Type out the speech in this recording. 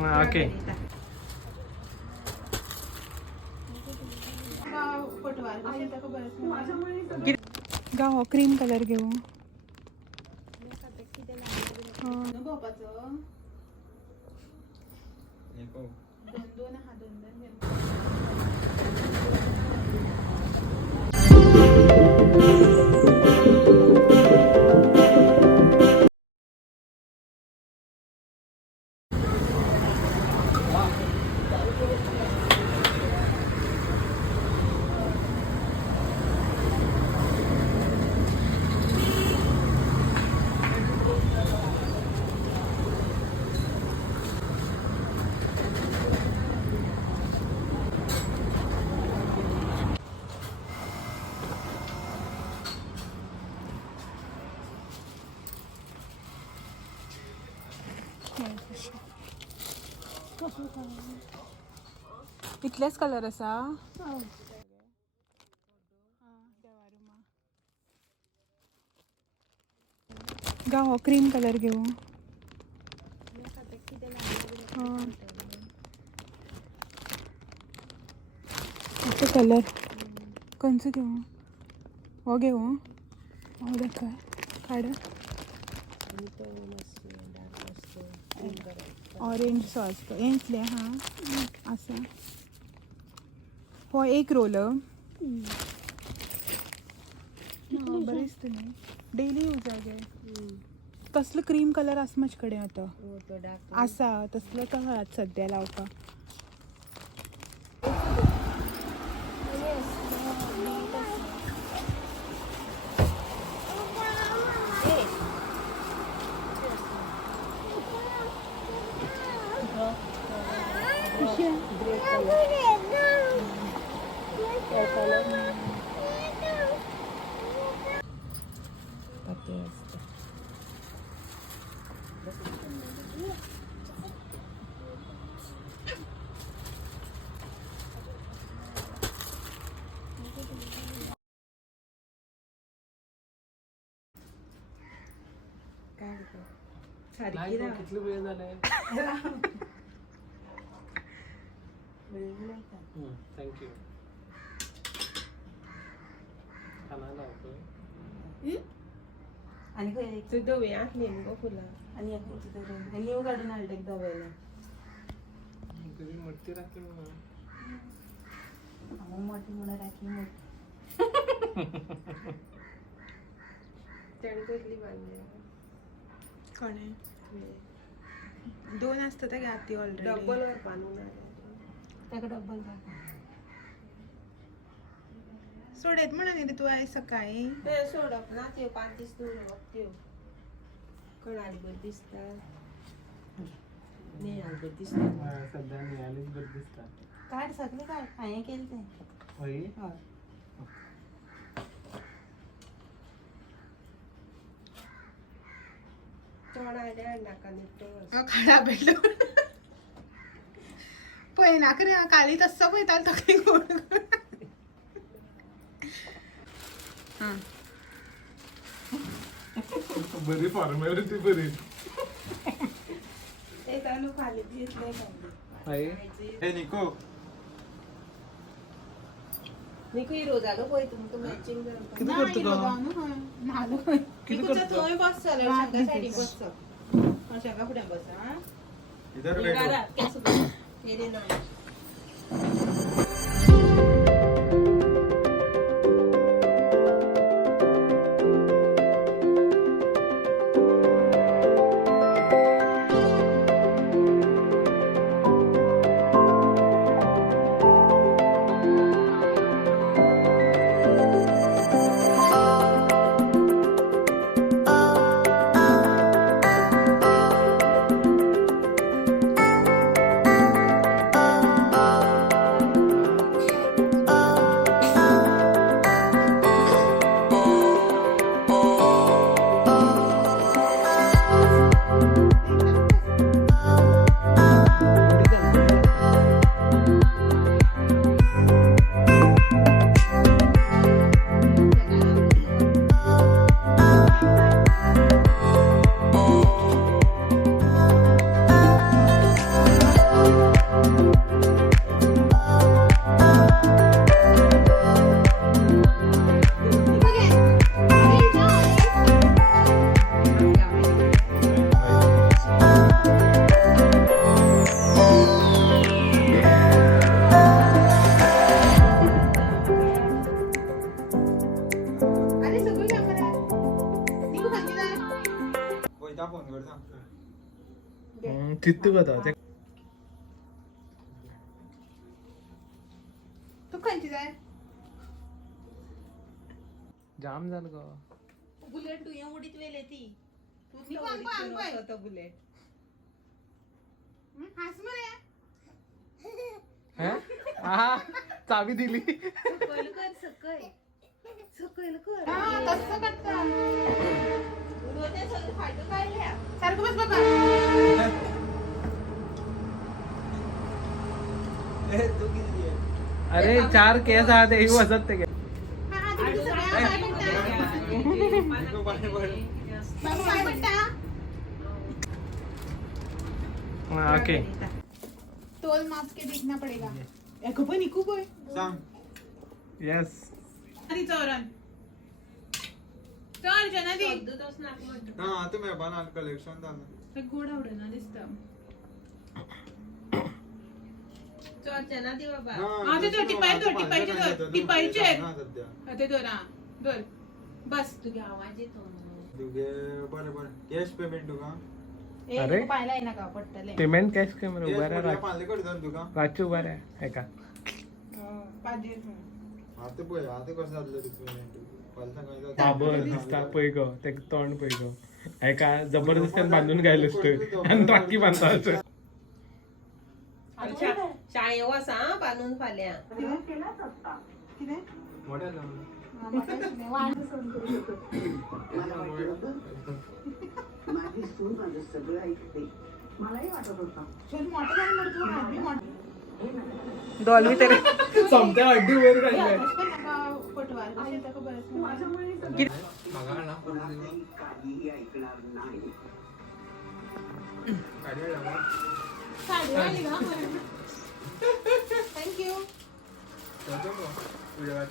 Okay. गाव cream colour घेऊ. इतलेच कलर असा. गाव क्रीम कलर घेऊ. कलर कोणचं घेऊ. हो घेऊ. हो दाखवा काढ. ऑरेंज सॉस येतले. हां असं हो एक रोल. बरेच तुम्ही डेली यूज आहे. तसलं क्रीम कलर आसा म्हजे कडेन आतां आसा तसलं का सद्या लावपा. किती वेळ झालाय. थँक्यू. आणि खंय दवे आसली न्हू फुलां आनी नीव काडून हाडले दवेला. मोठी राखी मोठी म्हणून राखी मोठी तेणे कसली बांदली कोणे 2 असतात त्या गाती ऑलरेडी. डबल वर बांदून ताका डबल सोडेत म्हणून न्ही तू आयज सकाळी. ते सोडप ना त्यो 5 दीस दवरप त्यो कोणाली बरी दिसता नेहाल बरी दिसता. सध्या निघालीच बरं दिसतात. काड सगळे काड हांवें केलें तें. होय हय चोड आयले हाडनाका न्ही खाडा भेटलो पळयना रे काली तस्सो पळयतालो तो खंय गोड गोड. बरी फॉर्मॅलिटी बरी. ते तांदूळ खाली दिसले होय हे निको नीకు ఈ రోజు ఆలో పోయి तुमको मैचिंग करता. किती करतो का नालो किती करतो थंय बसचो शांगा सायडीक बसचो. शांगा फुड्यान बस हां. इधर बैठो. केस मेरे नाम चित्तू कथा तू खंयची जाय जाम झालं ग बुलेट तू उडीत वेले ती मी पण पाहून होतं बुलेट हास मरे चावी दिली सकल कर सकल कर तसं करता उडवते सगळं फाटू काढल्या सारखं बस बाबा अरे 4 केस आहात ही वसत ते ओके तोल माप के देखना पड़ेगा एको पण इकू बोय सांग यस आधी चौरन चल जनादी हा तुम्ही बनाल कलेक्शन झालं एक गोड आवडे ना दिसतं चोरच्या दी बाबा हा ते टिपायचे ते दोन हा दोन बस तुझ्या आवाज येतो तुगे बरं कॅश पेमेंट तुका अरे पाहिला आहे ना का पट्टले पेमेंट कॅश कॅमेरा उभा हो, राहा पाले तुका राजू उभा राहा एका पाहिजे आता पळय आता कसं जातलं पेमेंट बाबर दिसता पळय गो ते तोंड पळय गो एका जबरदस्तीन बांधून घ्यायला असतो आणि राखी बांधता शाळे वसा बांधून फाल्या मोठ्या माझी सून माझं सगळं ऐकते मलाही वाटत होता डॉल्बी तरी समत्या अड्डी वर काढलाय कोणाचंही काहीही ऐकणार नाही थँक्यू तुझ्या